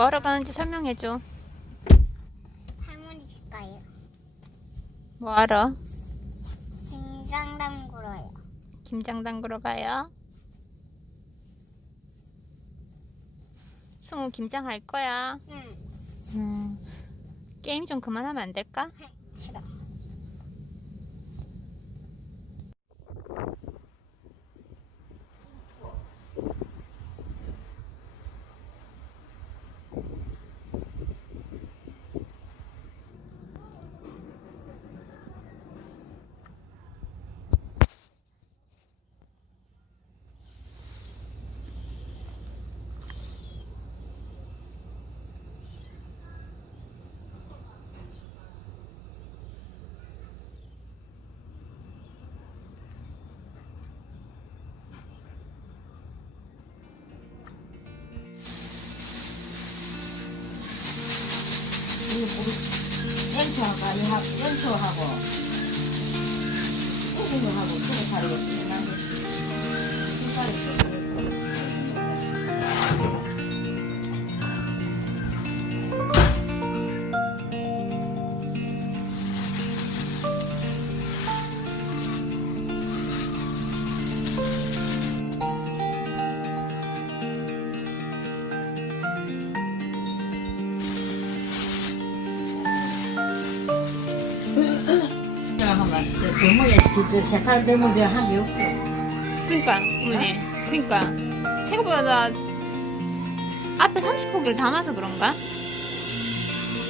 뭐 하러 가는지 설명해줘. 할머니 집 가요. 뭐 하러? 김장 담그러요. 김장 담그러 가요? 승우 김장 할 거야. 응. 게임 좀 그만하면 안 될까? 싫어. 연초하고 소금하고 소금파리고 도무에 진짜 새파란 대문제 한 게 없어. 그니까 어머니 그니까 생각보다 앞에 30포기를 담아서 그런가?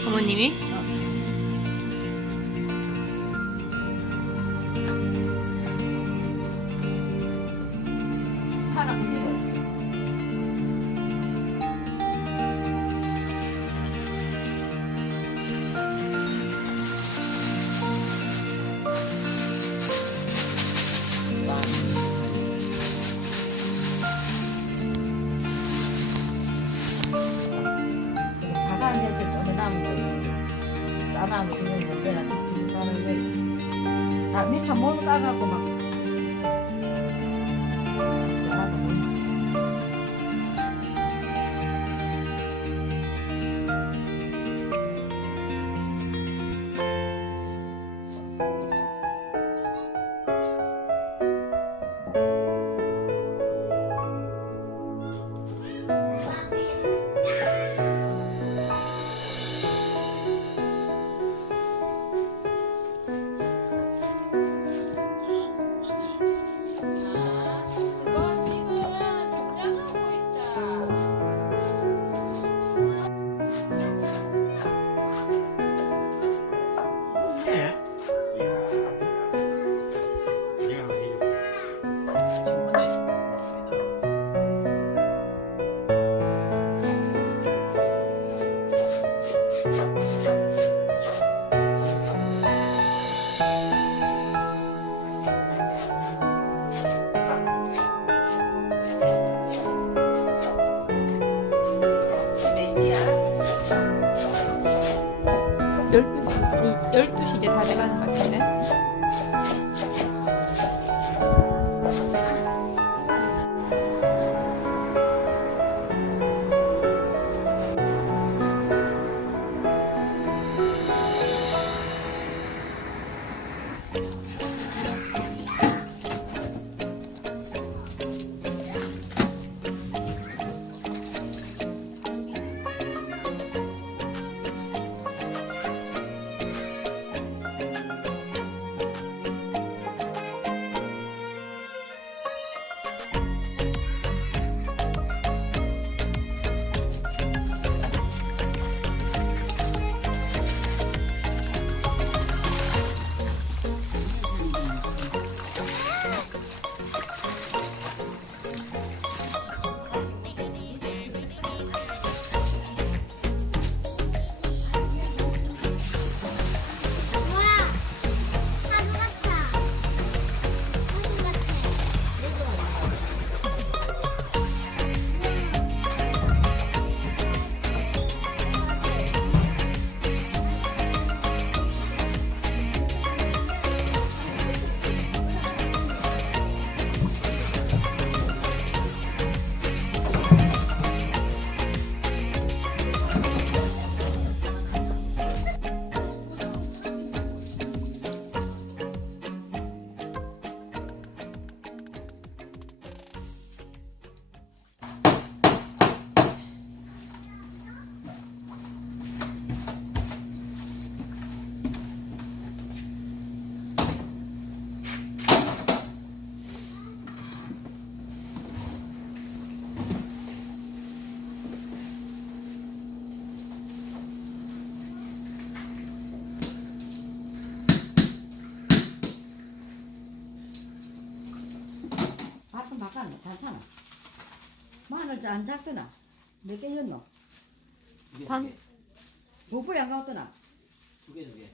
어머님이? 파랑 뒤로. 사과 이제 저쪽에 남은 거, 따나무 주는 내가 저쪽에 따는데, 나 미처 못 따갖고 막. 열두 시 이제 다 돼가는 것 같은데? 바깥나 괜찮아. 마늘 안 작더나. 몇 개였노? 반. 도포 안 가왔더나. 두 개, 두 개.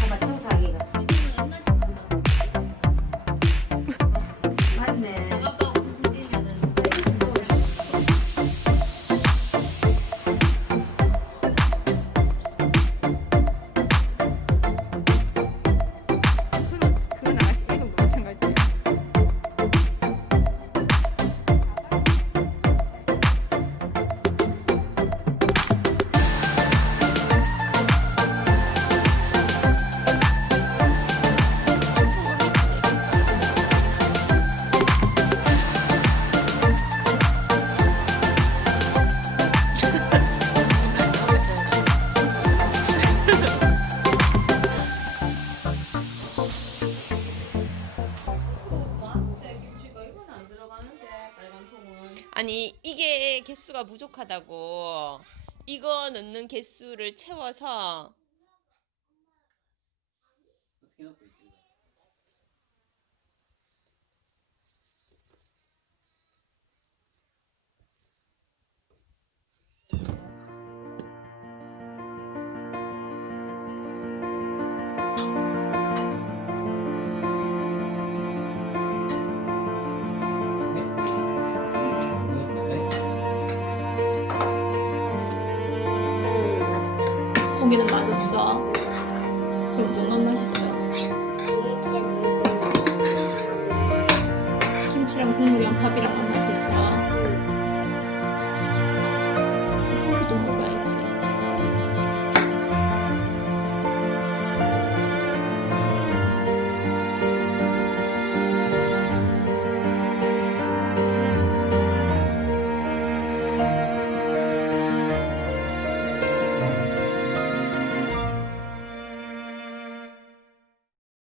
정말 청소하기가. 맞네. 그건 아가씨 이동도 마찬가지야. 아니 이게 개수가 부족하다고 이거 넣는 개수를 채워서 어떻게 넣고 있지? 고기는 맛없어.